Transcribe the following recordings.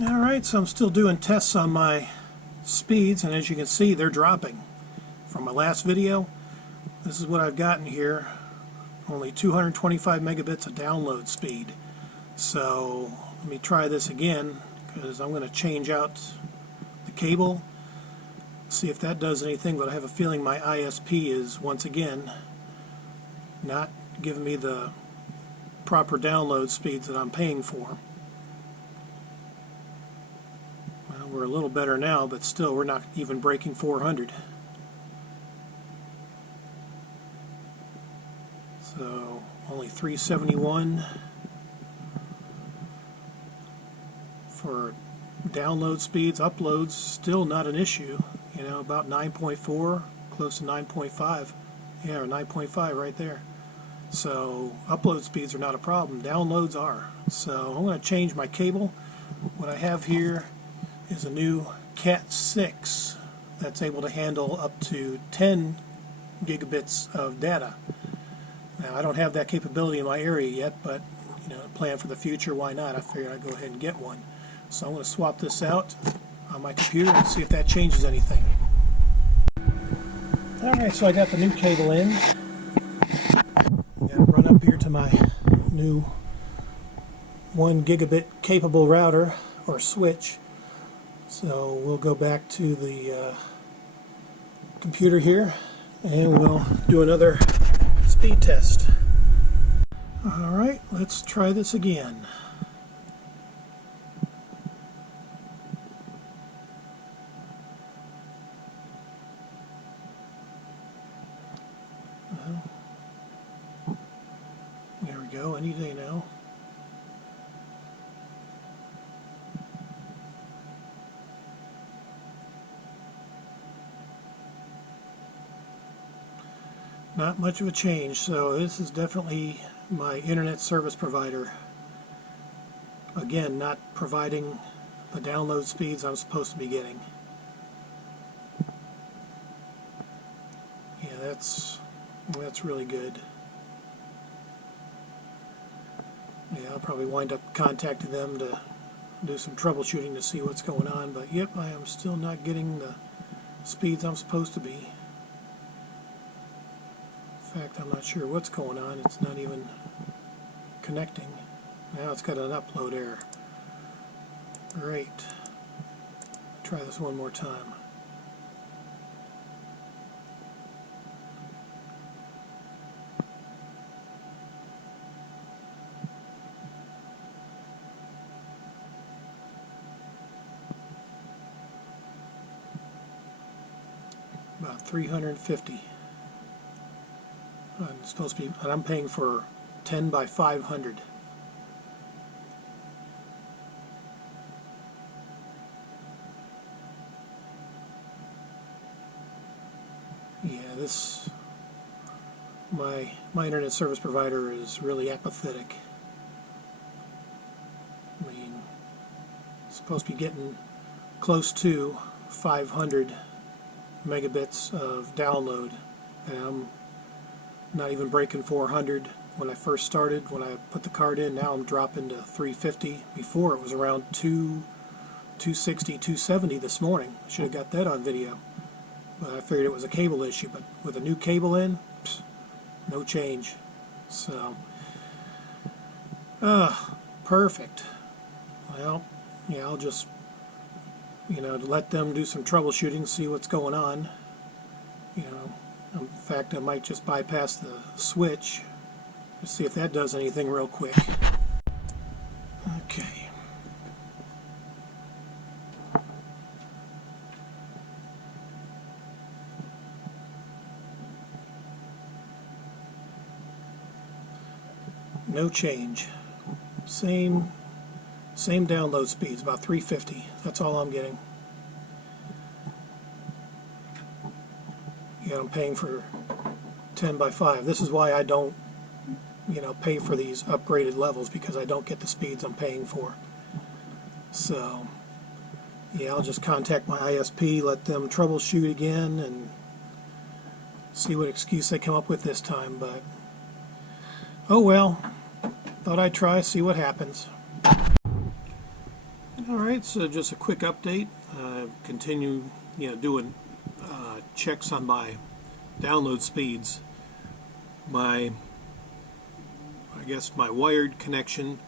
Alright, so I'm still doing tests on my speeds, and as you can see, they're dropping. From my last video, this is what I've gotten here. Only 225 megabits of download speed. So let me try this again, because I'm going to change out the cable, see if that does anything, but I have a feeling my ISP is once again not giving me the proper download speeds that I'm paying for. Well, we're a little better now, but still we're not even breaking 400. So only 371 for download speeds. Uploads still not an issue, you know, about 9.4, close to 9.5. Yeah, or 9.5 right there. So upload speeds are not a problem, downloads are. So I'm going to change my cable. What I have here is a new Cat 6 that's able to handle up to 10 gigabits of data. Now I don't have that capability in my area yet, but you know, plan for the future, why not? I figured I'd go ahead and get one. So I'm going to swap this out on my computer and see if that changes anything. Alright, so I got the new cable in. Run up here to my new 1 gigabit capable router or switch. So we'll go back to the computer here and we'll do another speed test. Alright, let's try this again. There we go, any day now. Not much of a change, so this is definitely my internet service provider. Again, not providing the download speeds I'm supposed to be getting. Yeah, that's really good. Yeah, I'll probably wind up contacting them to do some troubleshooting to see what's going on, but yep, I am still not getting the speeds I'm supposed to be. In fact, I'm not sure what's going on. It's not even connecting. Now it's got an upload error. Great. Try this one more time. About 350. It's supposed to be, and I'm paying for 10 by 500. Yeah, my internet service provider is really apathetic. I mean, it's supposed to be getting close to 500 megabits of download, and I'm not even breaking 400 when I first started. When I put the card in, now I'm dropping to 350. Before it was around 260, 270 this morning. I should have got that on video, but I figured it was a cable issue. But with a new cable in, no change. So perfect. Well, yeah, I'll just, you know, let them do some troubleshooting, see what's going on. You know, in fact, I might just bypass the switch to see if that does anything real quick. Okay. No change. Same download speeds, about 350. That's all I'm getting. Yeah, I'm paying for 10 by 5. This is why I don't, you know, pay for these upgraded levels, because I don't get the speeds I'm paying for. So, yeah, I'll just contact my ISP, let them troubleshoot again, and see what excuse they come up with this time. But, oh well, thought I'd try, see what happens. Alright, so just a quick update. Continue doing checks on my download speeds. I guess my wired connection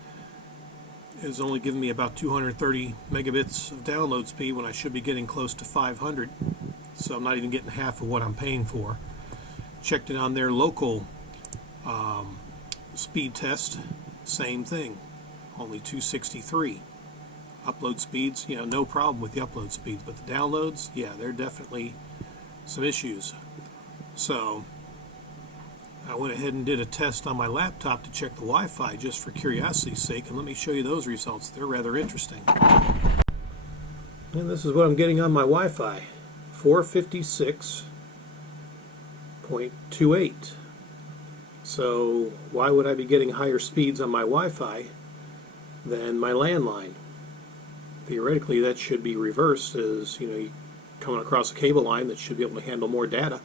is only giving me about 230 megabits of download speed when I should be getting close to 500, so I'm not even getting half of what I'm paying for. Checked it on their local speed test, same thing, only 263. Upload speeds, no problem with the upload speeds, but the downloads, yeah, there are definitely some issues. So I went ahead and did a test on my laptop to check the Wi-Fi just for curiosity's sake, and let me show you those results. They're rather interesting. And this is what I'm getting on my Wi-Fi, 456.28. So why would I be getting higher speeds on my Wi-Fi than my landline? Theoretically, that should be reversed, as you coming across a cable line that should be able to handle more data.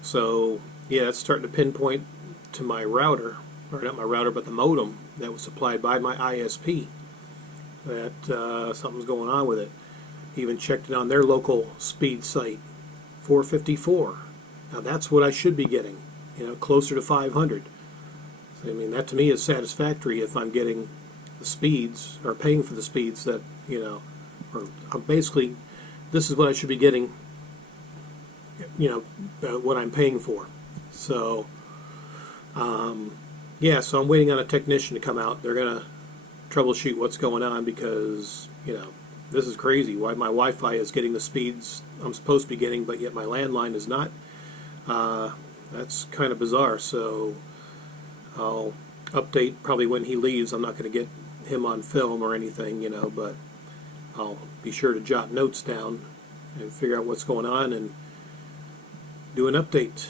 So yeah, it's starting to pinpoint to my router, or not my router, but the modem that was supplied by my ISP, that something's going on with it. Even checked it on their local speed site, 454. Now that's what I should be getting, closer to 500. So, I mean, that to me is satisfactory if I'm getting the speeds, or paying for the speeds that, or basically, this is what I should be getting, what I'm paying for. So, yeah, so I'm waiting on a technician to come out. They're going to troubleshoot what's going on, because, this is crazy. Why my Wi-Fi is getting the speeds I'm supposed to be getting, but yet my landline is not. That's kind of bizarre. So I'll update probably when he leaves. I'm not going to get him on film or anything, but I'll be sure to jot notes down and figure out what's going on and do an update.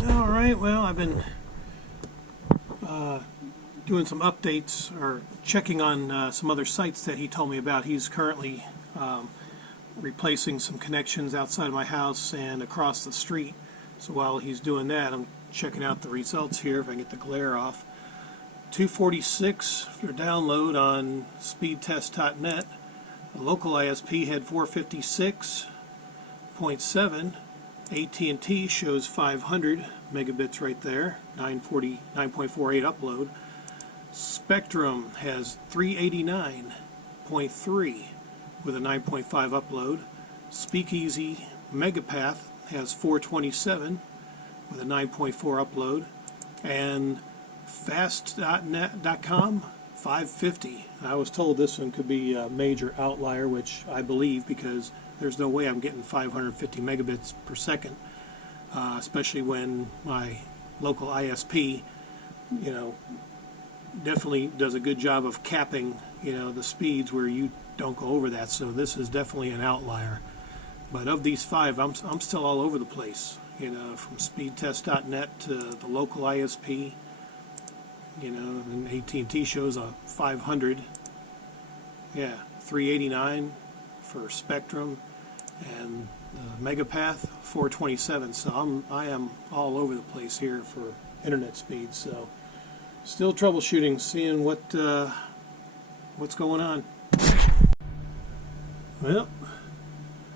Alright, well, I've been doing some updates, or checking on some other sites that he told me about. He's currently replacing some connections outside of my house and across the street. So while he's doing that, I'm checking out the results here, if I can get the glare off. 246 for download on speedtest.net. The local ISP had 456.7. AT&T shows 500 megabits right there, 9.48 upload. Spectrum has 389.3 with a 9.5 upload. Speakeasy Megapath has 427 with a 9.4 upload. And fast.net.com 550. I was told this one could be a major outlier, which I believe, because there's no way I'm getting 550 megabits per second, especially when my local ISP, definitely does a good job of capping, the speeds where you don't go over that. So this is definitely an outlier. But of these five, I'm still all over the place, from speedtest.net to the local ISP. And AT&T shows a 500, 389 for Spectrum, and Megapath 427. So I am all over the place here for internet speed. So still troubleshooting, seeing what's going on. Well,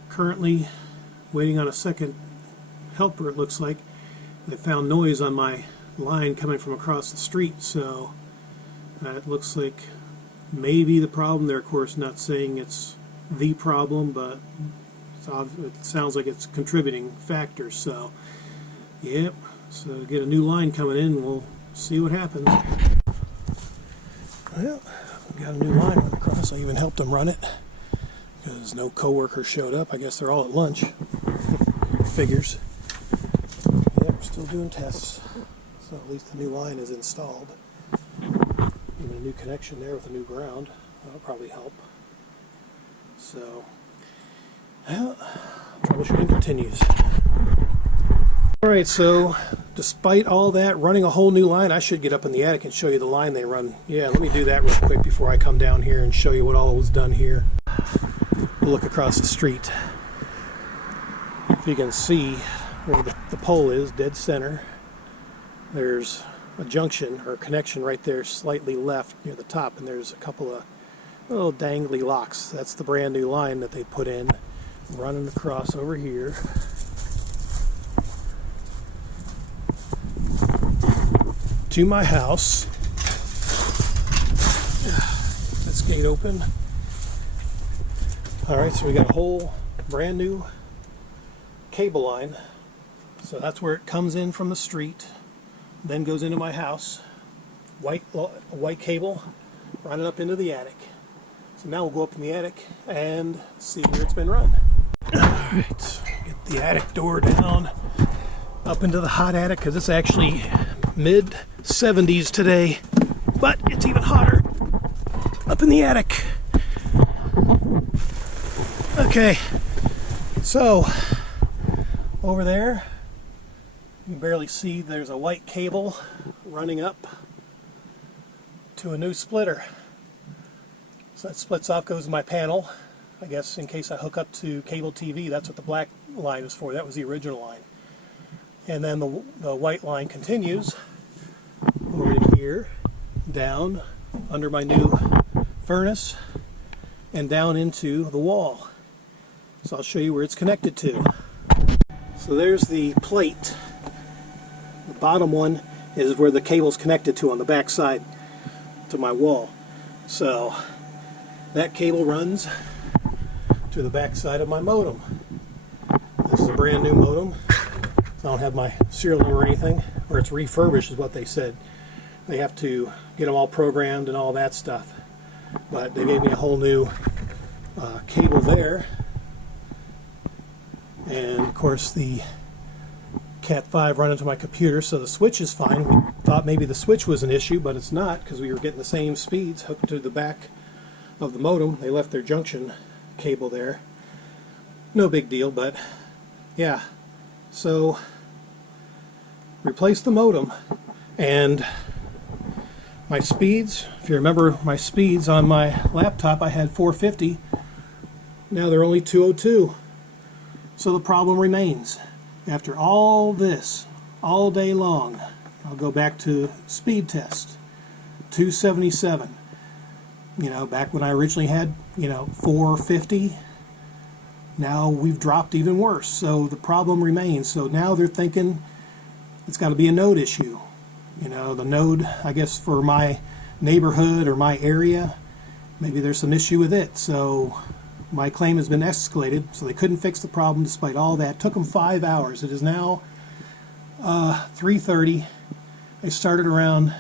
currently waiting on a second helper. It looks like they found noise on my line coming from across the street, so it looks like maybe the problem. They're of course not saying it's the problem, but it sounds like it's a contributing factor. So yep, so get a new line coming in, we'll see what happens. Well, we got a new line run across. I even helped them run it because no coworkers showed up. I guess they're all at lunch. Figures. Yeah, we're still doing tests. So at least the new line is installed. Even a new connection there with a new ground. That'll probably help. So, well, troubleshooting continues. Alright, so despite all that, running a whole new line, I should get up in the attic and show you the line they run. Yeah, let me do that real quick before I come down here and show you what all was done here. We'll look across the street. If you can see where the pole is, dead center. There's a junction or a connection right there slightly left near the top, and there's a couple of little dangly locks. That's the brand new line that they put in, running across over here. To my house. This gate open. Alright, so we got a whole brand new cable line. So that's where it comes in from the street, then goes into my house. White cable running up into the attic. So now we'll go up in the attic and see where it's been run. Alright, get the attic door down, up into the hot attic, because it's actually mid-70s today, but it's even hotter up in the attic. Okay, so over there you can barely see there's a white cable running up to a new splitter. So that splits off, goes to my panel. I guess in case I hook up to cable TV, that's what the black line is for. That was the original line. And then the white line continues over to here, down under my new furnace, and down into the wall. So I'll show you where it's connected to. So there's the plate. The bottom one is where the cable's connected to on the back side to my wall. So that cable runs to the back side of my modem. This is a brand new modem. I don't have my serial number or anything, or it's refurbished is what they said. They have to get them all programmed and all that stuff. But they gave me a whole new cable there. And of course the Cat 5 running to my computer, so the switch is fine. We thought maybe the switch was an issue, but it's not, because we were getting the same speeds hooked to the back of the modem. They left their junction cable there. No big deal, but yeah. So replace the modem, and my speeds, if you remember my speeds on my laptop, I had 450. Now they're only 202. So the problem remains. After all this, all day long, I'll go back to speed test, 277. You know, back when I originally had, 450, now we've dropped even worse. So the problem remains. So now they're thinking it's got to be a node issue. The node, I guess, for my neighborhood or my area, maybe there's some issue with it. So my claim has been escalated, so they couldn't fix the problem despite all that. It took them 5 hours. It is now 3:30. They started around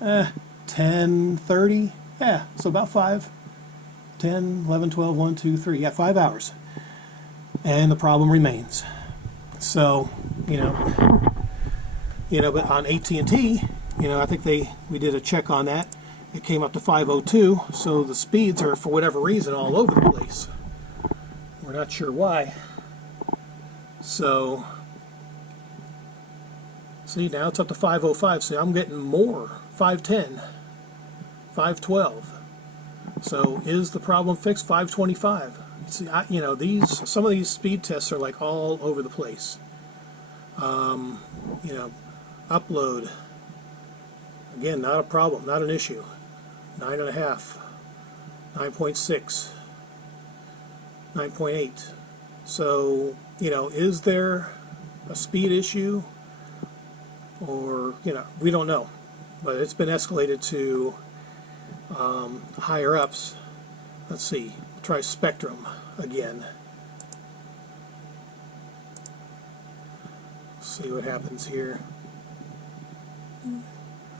10:30. Yeah, so about 5, 10, 11, 12, 1, 2, 3. Yeah, 5 hours. And the problem remains. So, but on AT&T, I think we did a check on that. It came up to 502, so the speeds are, for whatever reason, all over the place. We're not sure why. So, see, now it's up to 505, so I'm getting more, 510, 512. So, is the problem fixed? 525. See, some of these speed tests are like all over the place. Upload, again, not a problem, not an issue. 9.5, 9.6, 9.8. So, is there a speed issue? Or, we don't know. But it's been escalated to higher ups. Let's see, try Spectrum again. See what happens here.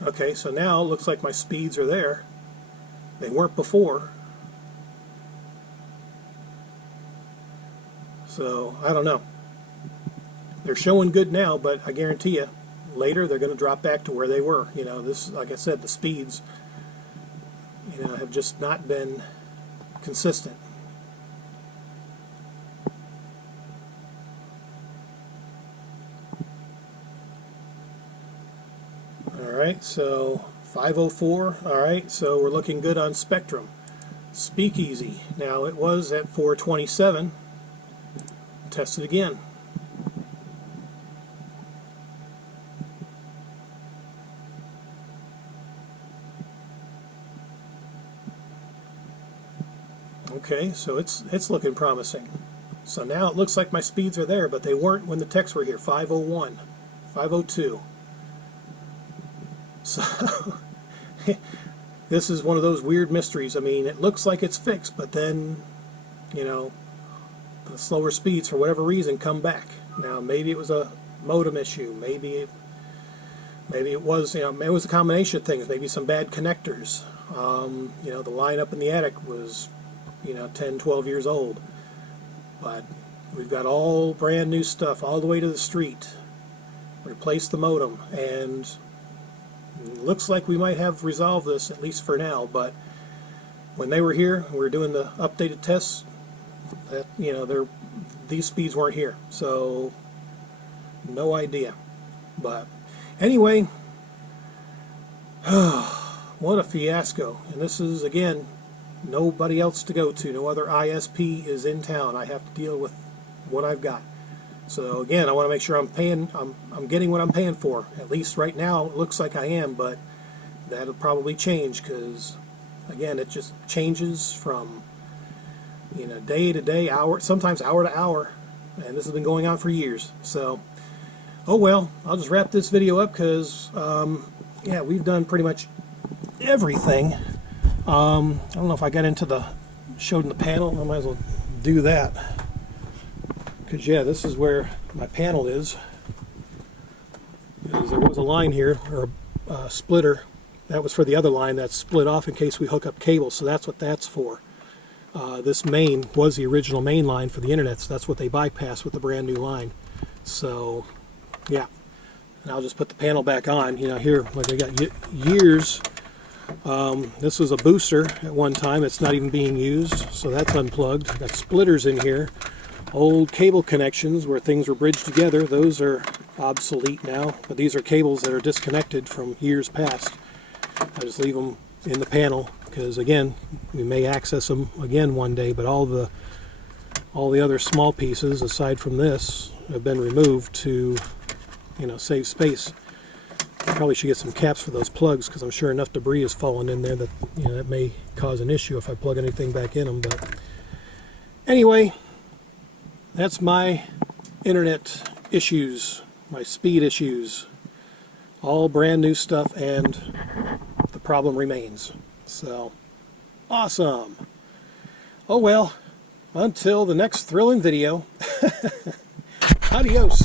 Okay, so now it looks like my speeds are there. They weren't before. So, I don't know. They're showing good now, but I guarantee you, later they're going to drop back to where they were. This, like I said, the speeds, have just not been consistent. Alright, so 504. Alright, so we're looking good on Spectrum. Speakeasy. Now it was at 427. Test it again. Okay, so it's looking promising. So now it looks like my speeds are there, but they weren't when the texts were here. 501, 502. So this is one of those weird mysteries. I mean, it looks like it's fixed, but then, you know, the slower speeds for whatever reason come back. Now maybe it was a modem issue. Maybe it was, you know, maybe it was a combination of things. Maybe some bad connectors. You know, the line up in the attic was, you know, 10, 12 years old. But we've got all brand new stuff all the way to the street. Replaced the modem, and it looks like we might have resolved this, at least for now. But when they were here, we were doing the updated tests, that, you know, these speeds weren't here. So no idea. But anyway, what a fiasco. And this is, again, nobody else to go to. No other ISP is in town. I have to deal with what I've got. So again, I want to make sure I'm getting what I'm paying for. At least right now it looks like I am, but that'll probably change, because again, it just changes from, you know, day to day, hour, sometimes hour to hour, and this has been going on for years. So oh well, I'll just wrap this video up, because yeah, we've done pretty much everything. I don't know if I got into showed in the panel. I might as well do that, because yeah, this is where my panel is. There was a line here, or a splitter, that was for the other line that's split off in case we hook up cables, so that's what that's for. This main was the original main line for the internet, so that's what they bypassed with the brand new line. So yeah, and I'll just put the panel back on. You know, here, like, I got years. This was a booster at one time. It's not even being used, so that's unplugged. Got splitters in here. Old cable connections where things were bridged together. Those are obsolete now, but these are cables that are disconnected from years past. I just leave them in the panel, because again, we may access them again one day, but all the other small pieces aside from this have been removed to, you know, save space. I probably should get some caps for those plugs, because I'm sure enough debris has fallen in there that, you know, that may cause an issue if I plug anything back in them. But anyway, that's my internet issues, my speed issues, all brand new stuff, and the problem remains. So awesome. Oh well, until the next thrilling video. Adios.